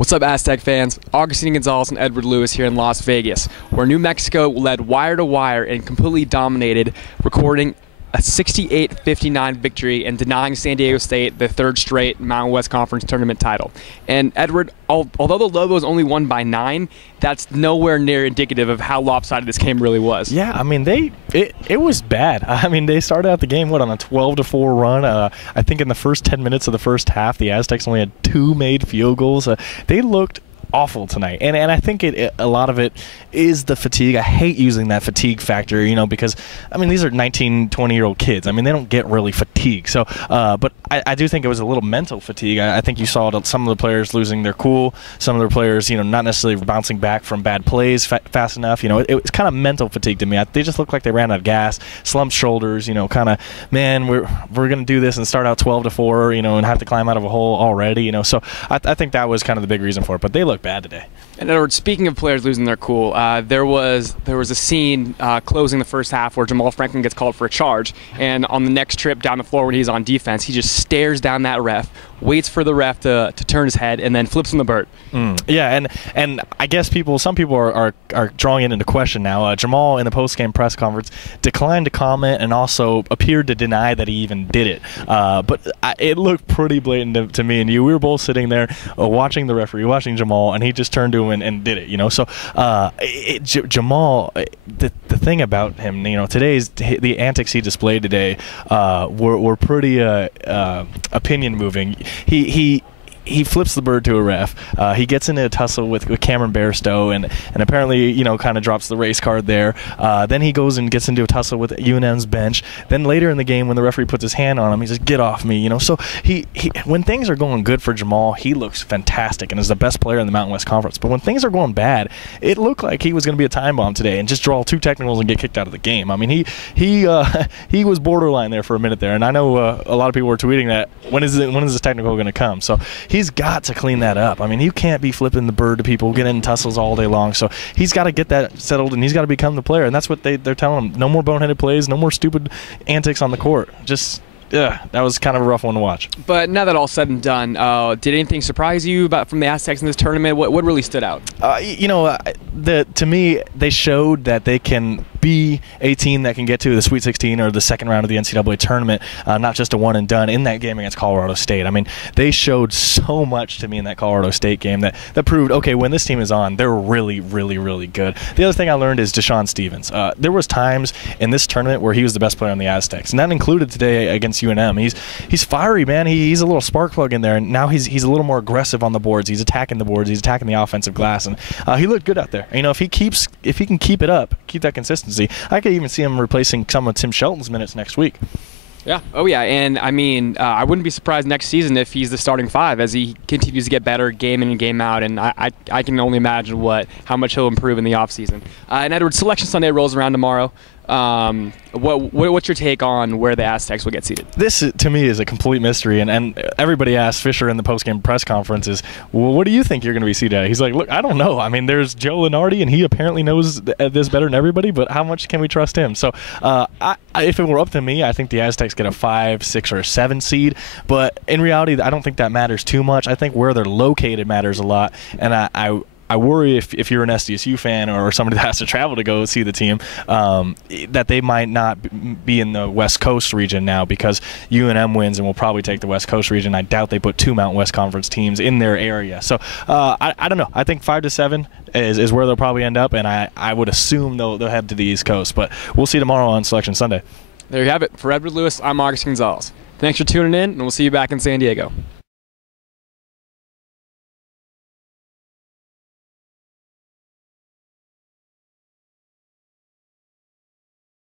What's up, Aztec fans? Agustin, Gonzalez, and Edward Lewis here in Las Vegas, where New Mexico led wire to wire and completely dominated, recording a 68-59 victory and denying San Diego State the third straight Mountain West Conference tournament title. And Edward, although the Lobos only won by 9, that's nowhere near indicative of how lopsided this game really was. Yeah, I mean, it was bad. I mean, they started out the game, on a 12-4 run. I think in the first 10 minutes of the first half, the Aztecs only had 2 made field goals. They looked awful tonight, and I think a lot of it is the fatigue. I hate using that fatigue factor, because I mean, these are 19, 20-year-old kids. I mean, they don't get really fatigued. So, but I do think it was a little mental fatigue. I think you saw some of the players losing their cool, some of the players, not necessarily bouncing back from bad plays fast enough. It was kind of mental fatigue to me. They just looked like they ran out of gas, slumped shoulders. Kind of, man, we're gonna do this and start out 12-4, and have to climb out of a hole already. So I think that was kind of the big reason for it. But they look bad today. In other words, speaking of players losing their cool, there was a scene closing the first half where Jamal Franklin gets called for a charge, and on the next trip down the floor when he's on defense, he just stares down that ref, waits for the ref to turn his head, and then flips him the bird. Yeah, and I guess some people are drawing it into question now. Jamal, in the post-game press conference, declined to comment and also appeared to deny that he even did it. But it looked pretty blatant to me and you. We were both sitting there watching the referee, watching Jamal, and he just turned to him and did it. So Jamal, the thing about him, the antics he displayed today were pretty opinion moving. He flips the bird to a ref. He gets into a tussle with Cameron Bairstow and apparently, kind of drops the race card there. Then he goes and gets into a tussle with UNM's bench. Then later in the game, when the referee puts his hand on him, he says, "Get off me," So he when things are going good for Jamal, he looks fantastic and is the best player in the Mountain West Conference. But when things are going bad, it looked like he was going to be a time bomb today and just draw 2 technicals and get kicked out of the game. I mean, he was borderline there for a minute there, and I know a lot of people were tweeting that when is this technical going to come? So he's got to clean that up. I mean, you can't be flipping the bird to people, getting in tussles all day long. So he's got to get that settled, and he's got to become the player. And that's what they're telling him. No more boneheaded plays, no more stupid antics on the court. Just, that was kind of a rough one to watch. But now that all's said and done, did anything surprise you from the Aztecs in this tournament? What really stood out? To me, they showed that they can be a team that can get to the Sweet 16 or the second round of the NCAA tournament, not just a one and done in that game against Colorado State. I mean, they showed so much to me in that Colorado State game that proved, okay, when this team is on, they're really, really, really good. The other thing I learned is Deshaun Stevens. There was times in this tournament where he was the best player on the Aztecs, and that included today against UNM. He's fiery, man. He's a little spark plug in there, and now he's a little more aggressive on the boards. He's attacking the boards. He's attacking the offensive glass, and he looked good out there. If he can keep it up, keep that consistency, I could even see him replacing some of Tim Shelton's minutes next week. Yeah. Oh, yeah. And, I mean, I wouldn't be surprised next season if he's the starting 5 as he continues to get better game in and game out. And I can only imagine how much he'll improve in the offseason. And, Edward, Selection Sunday rolls around tomorrow. What's your take on where the Aztecs will get seated? This, to me, is a complete mystery, and everybody asked Fisher in the postgame press conference well, what do you think you're going to be seated at? He's like, look, I don't know. I mean, there's Joe Lenardi, and he apparently knows this better than everybody, but how much can we trust him? So if it were up to me, I think the Aztecs get a 5, 6, or 7 seed, but in reality, I don't think that matters too much. I think where they're located matters a lot, and I worry if you're an SDSU fan or somebody that has to travel to go see the team, that they might not be in the West Coast region now because UNM wins and will probably take the West Coast region. I doubt they put 2 Mountain West Conference teams in their area. So I don't know. I think 5 to 7 is where they'll probably end up, and I would assume they'll head to the East Coast. But we'll see tomorrow on Selection Sunday. There you have it. For Edward Lewis, I'm Agustin Gonzalez. Thanks for tuning in, and we'll see you back in San Diego.